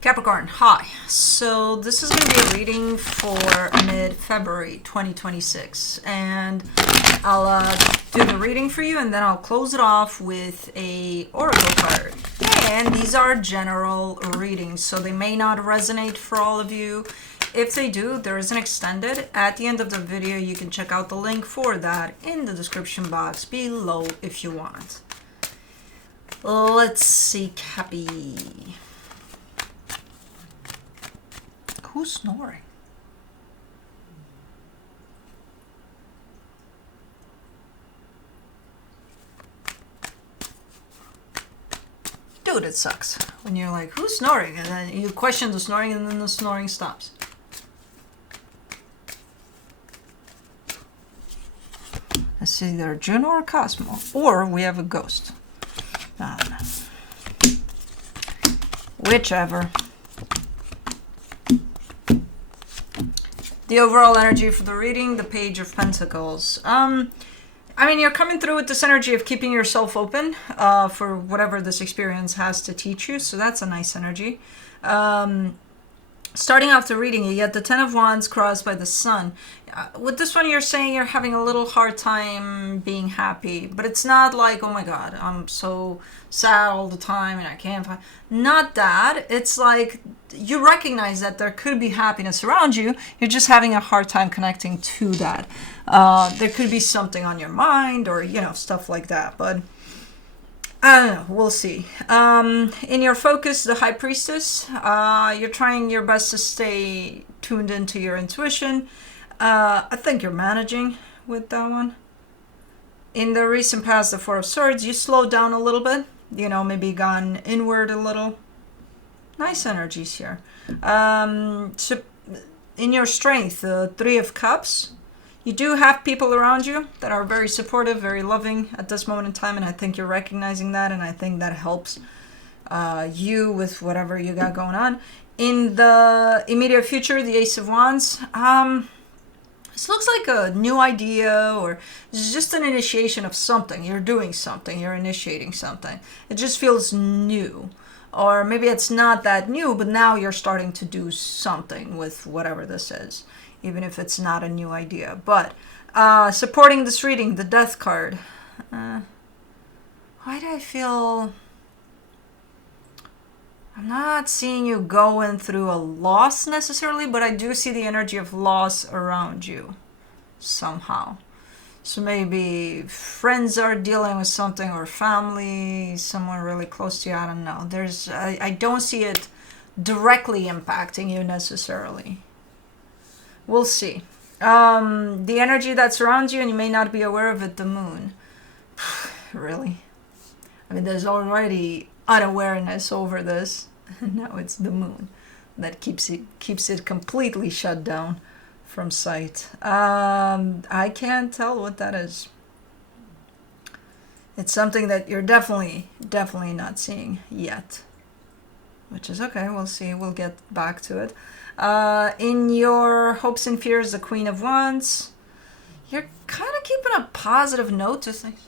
Capricorn, hi. So this is going to be a reading for mid-February 2026, and I'll do the reading for you, and then I'll close it off with a oracle card. And these are general readings, so they may not resonate for all of you. If they do, there is an extended. At the end of the video, you can check out the link for that in the description box below if you want. Let's see, Cappy. Who's snoring? Dude, it sucks when you're like, who's snoring? And then you question the snoring and then the snoring stops. It's either Juno or Cosmo, or we have a ghost. I don't know. Whichever. The overall energy for the reading, the Page of Pentacles. I mean, you're coming through with this energy of keeping yourself open for whatever this experience has to teach you. So that's a nice energy. Starting off the reading, you get the Ten of Wands crossed by the Sun. With this one, you're saying you're having a little hard time being happy. But it's not like, oh my God, I'm so sad all the time and I can't find... Not that. It's like you recognize that there could be happiness around you. You're just having a hard time connecting to that. There could be something on your mind or, you know, stuff like that. But I don't know. We'll see. In your focus, the High Priestess, you're trying your best to stay tuned into your intuition. I think you're managing with that one. In the recent past, the Four of Swords, you slowed down a little bit. You know, maybe gone inward a little. Nice energies here. So in your strength, the Three of Cups, you do have people around you that are very supportive, very loving at this moment in time, and I think you're recognizing that, and I think that helps you with whatever you got going on. In the immediate future, the Ace of Wands, this looks like a new idea, or it's just an initiation of something. You're doing something, you're initiating something. It just feels new. Or maybe it's not that new, but now you're starting to do something with whatever this is, even if it's not a new idea. But supporting this reading, the Death card. Why do I feel... I'm not seeing you going through a loss necessarily, but I do see the energy of loss around you somehow. So maybe friends are dealing with something, or family, someone really close to you, I don't know. I don't see it directly impacting you necessarily. We'll see. The energy that surrounds you, and you may not be aware of it, the Moon. Really? I mean, there's already unawareness over this, and now it's the Moon that keeps it completely shut down from sight. I can't tell what that is. It's something that you're definitely not seeing yet, which is okay. We'll see. We'll get back to it. In your hopes and fears, the Queen of Wands, you're kind of keeping a positive note to things.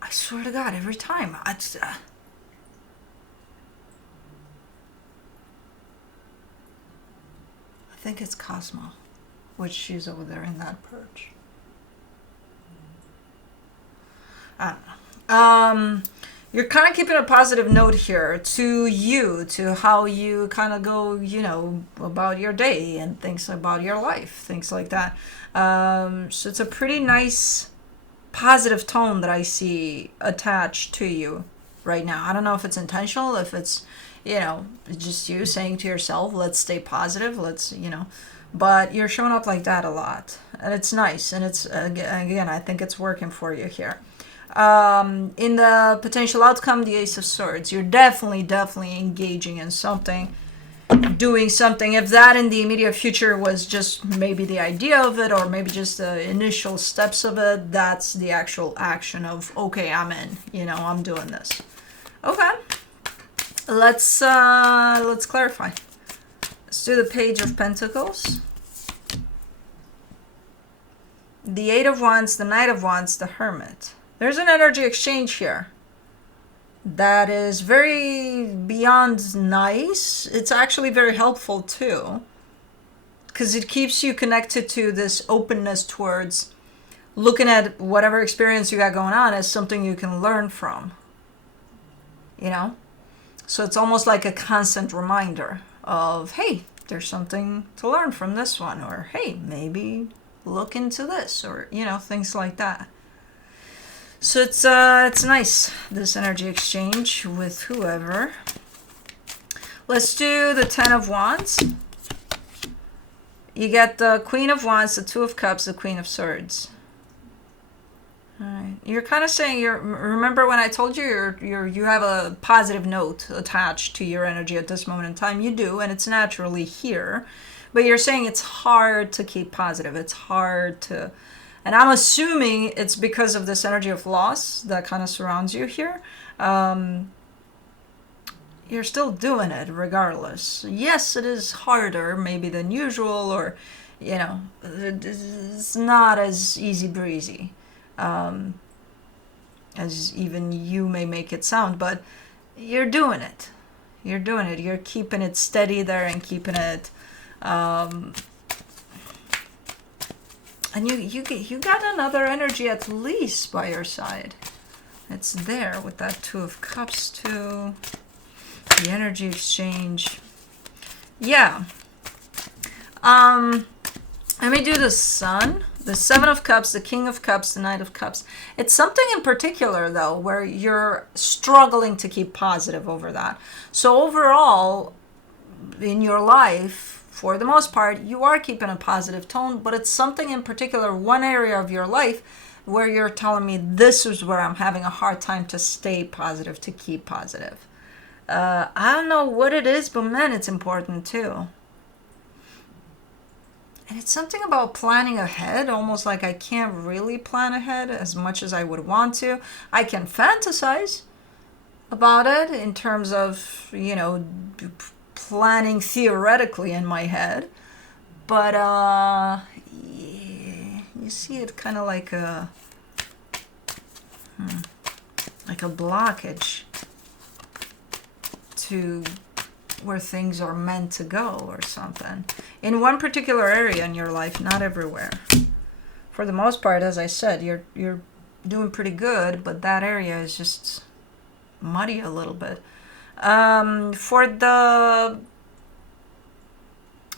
I swear to God, every time. I think it's Cosmo, which she's over there in that perch. I don't know. You're kind of keeping a positive note here to you, to how you kind of go, you know, about your day and things about your life, things like that. So it's a pretty nice positive tone that I see attached to you right now. I don't know if it's intentional, if it's, you know, just you saying to yourself, let's stay positive, let's, you know, but you're showing up like that a lot, and it's nice, and it's, again, I think it's working for you here. In the potential outcome, the Ace of Swords, you're definitely engaging in something, doing something. If that in the immediate future was just maybe the idea of it, or maybe just the initial steps of it, that's the actual action of, okay, I'm in, you know, I'm doing this. Okay, let's clarify. Let's do the Page of Pentacles. the Eight of Wands, the Knight of Wands, the Hermit. There's an energy exchange here that is very beyond nice. It's actually very helpful too, because it keeps you connected to this openness towards looking at whatever experience you got going on as something you can learn from, you know? So it's almost like a constant reminder of, hey, there's something to learn from this one, or hey, maybe look into this, or, you know, things like that. So it's nice, this energy exchange with whoever. Let's do the Ten of Wands. You get the Queen of Wands, the Two of Cups, the Queen of Swords. All right. You're kind of saying remember when I told you you have a positive note attached to your energy at this moment in time? You do, and it's naturally here. But you're saying it's hard to keep positive. It's hard to, and I'm assuming it's because of this energy of loss that kind of surrounds you here. You're still doing it regardless. Yes, it is harder maybe than usual, or, you know, it's not as easy breezy as even you may make it sound, but you're doing it. You're doing it. You're keeping it steady there and keeping it, and you got another energy at least by your side. It's there with that Two of Cups too. The energy exchange. Yeah. Let me do the Sun, the Seven of Cups, the King of Cups, the Knight of Cups. It's something in particular, though, where you're struggling to keep positive over that. So overall, in your life, for the most part, you are keeping a positive tone, but it's something in particular, one area of your life, where you're telling me this is where I'm having a hard time to stay positive, to keep positive. I don't know what it is, but man, it's important too. And it's something about planning ahead, almost like I can't really plan ahead as much as I would want to. I can fantasize about it in terms of, you know, planning theoretically in my head. But, yeah, you see it kind of like a blockage to where things are meant to go or something. In one particular area in your life, not everywhere. For the most part, as I said, you're doing pretty good, but that area is just muddy a little bit. For the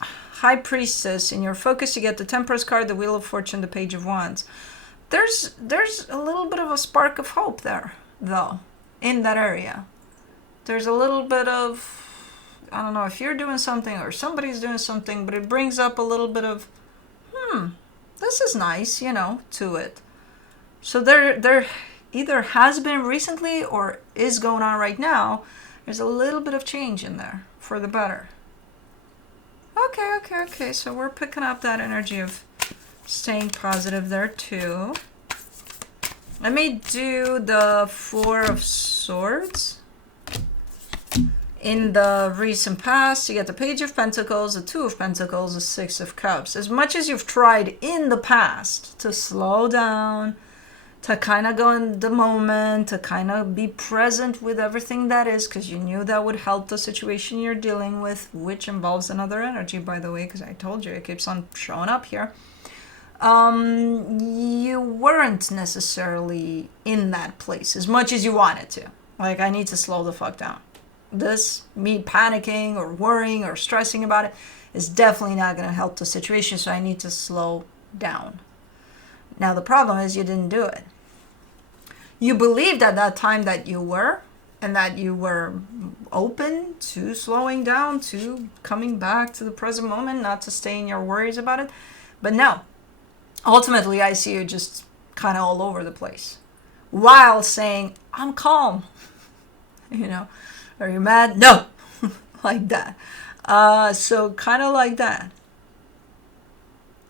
High Priestess, in your focus, you get the Temperance card, the Wheel of Fortune, the Page of Wands. There's a little bit of a spark of hope there, though, in that area. There's a little bit of, I don't know if you're doing something or somebody's doing something, but it brings up a little bit of, this is nice, you know, to it. So there either has been recently or is going on right now. There's a little bit of change in there for the better. Okay. So we're picking up that energy of staying positive there too. Let me do the Four of Swords. In the recent past, you get the Page of Pentacles, the Two of Pentacles, the Six of Cups. As much as you've tried in the past to slow down, to kind of go in the moment, to kind of be present with everything that is, because you knew that would help the situation you're dealing with, which involves another energy, by the way, because I told you it keeps on showing up here. You weren't necessarily in that place as much as you wanted to. Like, I need to slow the fuck down. This, me panicking or worrying or stressing about it, is definitely not going to help the situation, so I need to slow down. Now, the problem is you didn't do it. You believed at that time that you were, and that you were open to slowing down, to coming back to the present moment, not to stay in your worries about it. But no, ultimately, I see you just kind of all over the place while saying, I'm calm. You know, are you mad? No, like that. So kind of like that.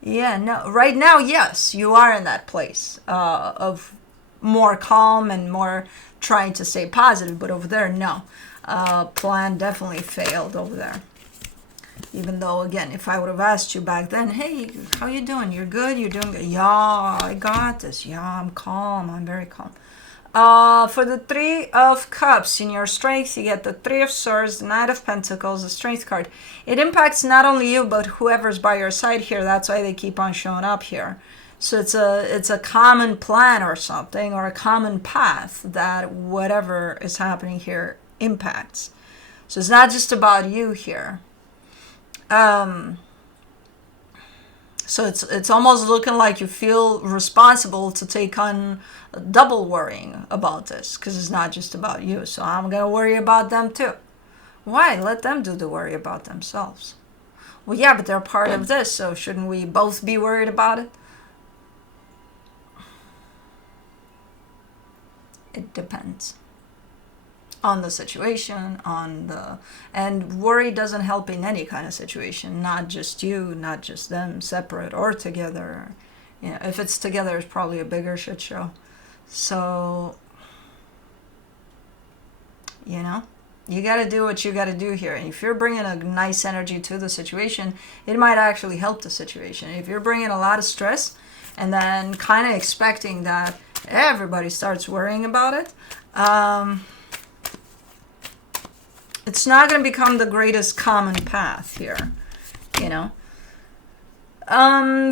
Yeah, no, right now, yes, you are in that place of more calm and more trying to stay positive, but over there, no. Plan definitely failed over there. Even though, again, if I would have asked you back then, hey, how you doing? You're good? You're doing good? Yeah, I got this. Yeah, I'm calm. I'm very calm. For the Three of Cups, in your strength, you get the Three of Swords, the Knight of Pentacles, the Strength card. It impacts not only you, but whoever's by your side here. That's why they keep on showing up here. So it's a common plan or something, or a common path that whatever is happening here impacts. So it's not just about you here. So it's almost looking like you feel responsible to take on double worrying about this, because it's not just about you. So I'm going to worry about them too. Why? Let them do the worry about themselves. Well, yeah, but they're part of this, so shouldn't we both be worried about it? It depends on the situation, and worry doesn't help in any kind of situation, not just you, not just them, separate or together. You know, if it's together, it's probably a bigger shit show. So, you know, you got to do what you got to do here. And if you're bringing a nice energy to the situation, it might actually help the situation. If you're bringing a lot of stress and then kind of expecting that everybody starts worrying about it, it's not going to become the greatest common path here, you know.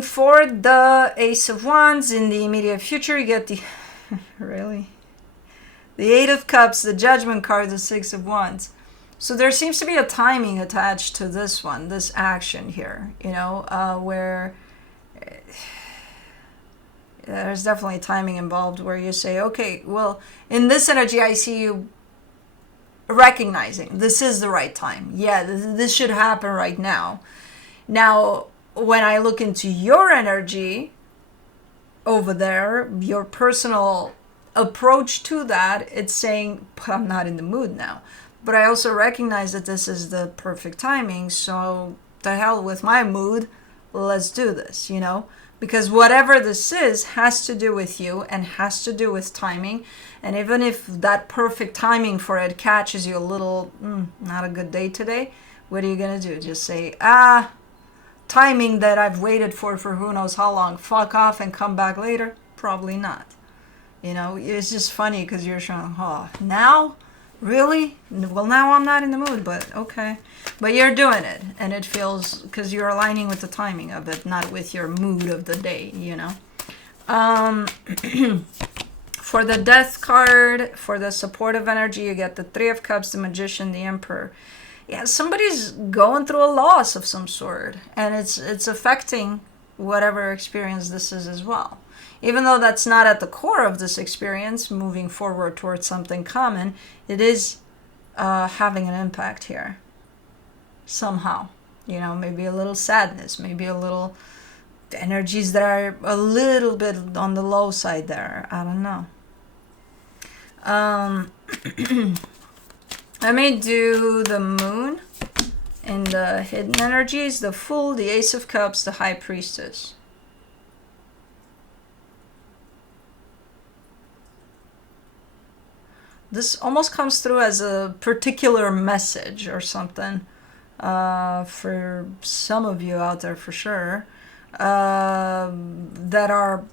For the Ace of Wands, in the immediate future, you get the really, the Eight of Cups, the Judgment card, the Six of Wands. So there seems to be a timing attached to this one, this action here, you know, where there's definitely timing involved, where you say, okay, well, in this energy, I see you recognizing this is the right time. Yeah, this should happen right now. Now, when I look into your energy over there, your personal approach to that, it's saying, but I'm not in the mood now. But I also recognize that this is the perfect timing, so the hell with my mood, let's do this, you know? Because whatever this is has to do with you and has to do with timing. And even if that perfect timing for it catches you a little, not a good day today, what are you going to do? Just say, timing that I've waited for who knows how long, fuck off and come back later? Probably not. You know, it's just funny because you're showing, oh, now? Really? Well, now I'm not in the mood, but okay. But you're doing it, and it feels, because you're aligning with the timing of it, not with your mood of the day, you know. For the Death card, for the supportive energy, you get the Three of Cups, the Magician, the Emperor. Yeah, somebody's going through a loss of some sort, and it's affecting whatever experience this is as well. Even though that's not at the core of this experience, moving forward towards something common, it is having an impact here. Somehow. You know, maybe a little sadness, maybe a little energies that are a little bit on the low side there. I don't know. I may do the Moon in the hidden energies, the Fool, the Ace of Cups, the High Priestess. This almost comes through as a particular message or something for some of you out there for sure that are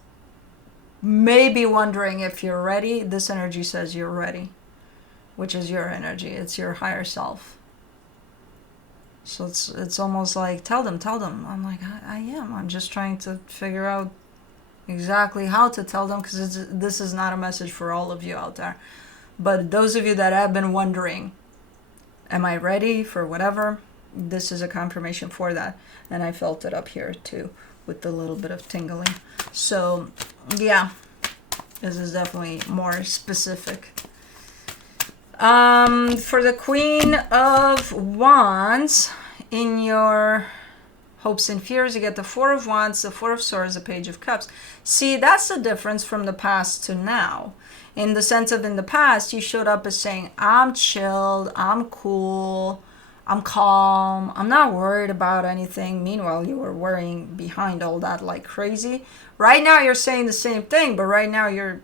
maybe wondering if you're ready. This energy says you're ready, which is your energy. It's your higher self. So it's almost like, tell them. I'm like, I am. I'm just trying to figure out exactly how to tell them, because this is not a message for all of you out there. But those of you that have been wondering, am I ready for whatever? This is a confirmation for that. And I felt it up here too with the little bit of tingling. So yeah, this is definitely more specific. For the Queen of Wands, in your hopes and fears, you get the Four of Wands, the Four of Swords, the Page of Cups. See, that's the difference from the past to now. In the sense of, in the past, you showed up as saying, I'm chilled, I'm cool, I'm calm, I'm not worried about anything. Meanwhile, you were worrying behind all that like crazy. Right now, you're saying the same thing, but right now you're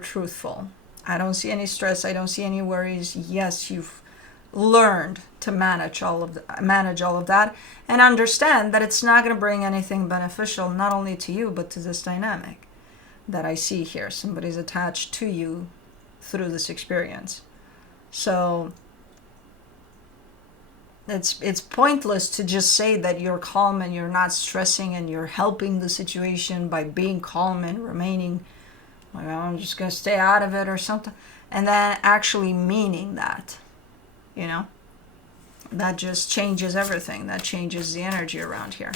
truthful. I don't see any stress. I don't see any worries. Yes, you've learned to manage all of that, and understand that it's not going to bring anything beneficial, not only to you but to this dynamic that I see here. Somebody's attached to you through this experience. So it's pointless to just say that you're calm and you're not stressing and you're helping the situation by being calm and remaining like, I'm just going to stay out of it or something, and then actually meaning that, you know, that just changes everything. That changes the energy around here.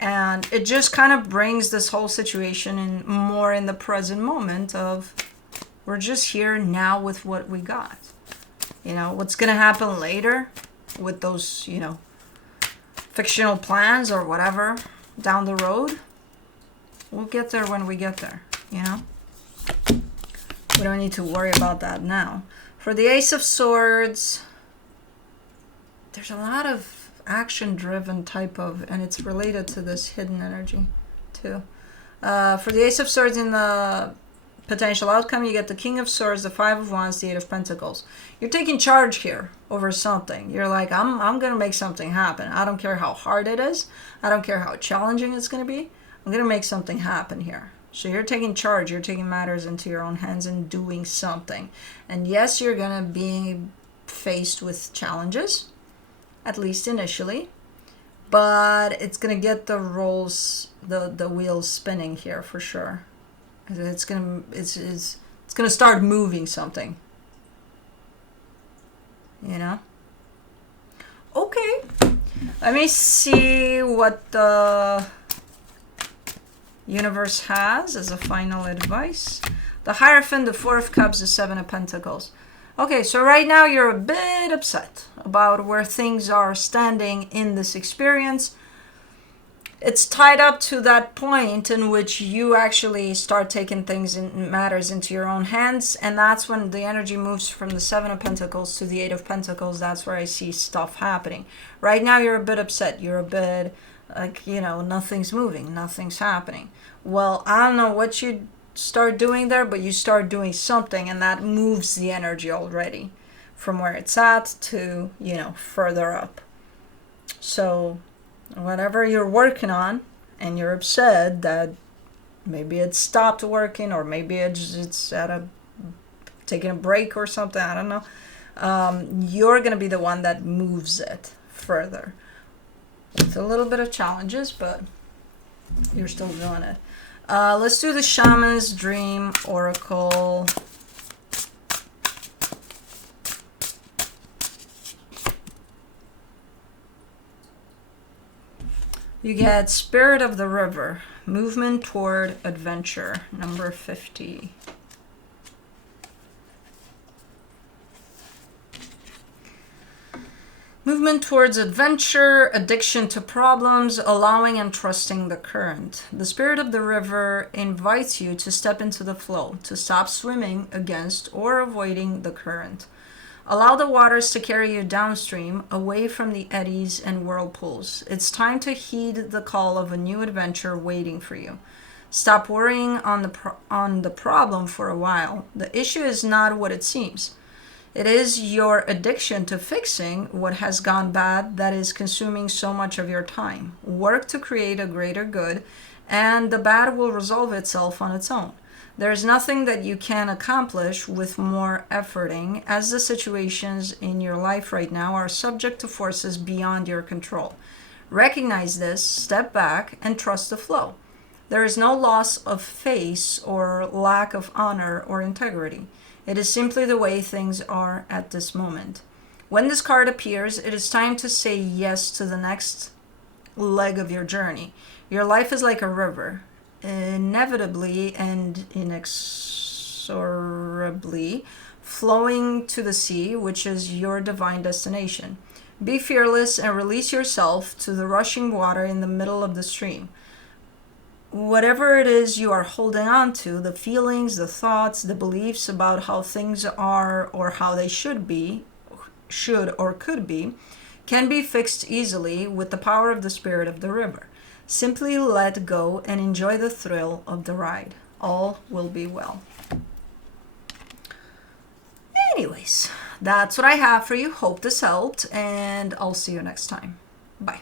And it just kind of brings this whole situation in more in the present moment of we're just here now with what we got. You know, what's going to happen later with those, you know, fictional plans or whatever down the road, we'll get there when we get there, you know. We don't need to worry about that now. For the Ace of Swords, there's a lot of action-driven type of, and it's related to this hidden energy too. For the Ace of Swords in the potential outcome, you get the King of Swords, the Five of Wands, the Eight of Pentacles. You're taking charge here over something. You're like, I'm going to make something happen. I don't care how hard it is. I don't care how challenging it's going to be. I'm going to make something happen here. So you're taking charge. You're taking matters into your own hands and doing something. And yes, you're going to be faced with challenges, at least initially. But it's going to get the the wheels spinning here for sure. It's gonna start moving something, you know. Okay, let me see what the universe has as a final advice. The Hierophant, the Four of Cups, the Seven of Pentacles. Okay, so right now you're a bit upset about where things are standing in this experience. It's tied up to that point in which you actually start taking things and matters into your own hands. And that's when the energy moves from the Seven of Pentacles to the Eight of Pentacles. That's where I see stuff happening. Right now, you're a bit upset. You're a bit like, you know, nothing's moving. Nothing's happening. Well, I don't know what you start doing there, but you start doing something. And that moves the energy already from where it's at to, you know, further up. So whatever you're working on and you're upset that maybe it stopped working or maybe it's taking a break or something, I don't know, you're going to be the one that moves it further with a little bit of challenges, but you're still doing it. Let's do the Shaman's Dream Oracle. You get Spirit of the River, Movement Toward Adventure, number 50. Movement towards adventure, addiction to problems, allowing and trusting the current. The Spirit of the River invites you to step into the flow, to stop swimming against or avoiding the current. Allow the waters to carry you downstream, away from the eddies and whirlpools. It's time to heed the call of a new adventure waiting for you. Stop worrying on the problem for a while. The issue is not what it seems. It is your addiction to fixing what has gone bad that is consuming so much of your time. Work to create a greater good, and the bad will resolve itself on its own. There is nothing that you can accomplish with more efforting, as the situations in your life right now are subject to forces beyond your control. Recognize this, step back, and trust the flow. There is no loss of face or lack of honor or integrity. It is simply the way things are at this moment. When this card appears, it is time to say yes to the next leg of your journey. Your life is like a river, inevitably and inexorably flowing to the sea, which is your divine destination. Be fearless and release yourself to the rushing water in the middle of the stream. Whatever it is you are holding on to, the feelings, the thoughts, the beliefs about how things are or how they should or could be, can be fixed easily with the power of the Spirit of the River. Simply let go and enjoy the thrill of the ride. All will be well. Anyways, That's what I have for you. Hope this helped, and I'll see you next time. Bye.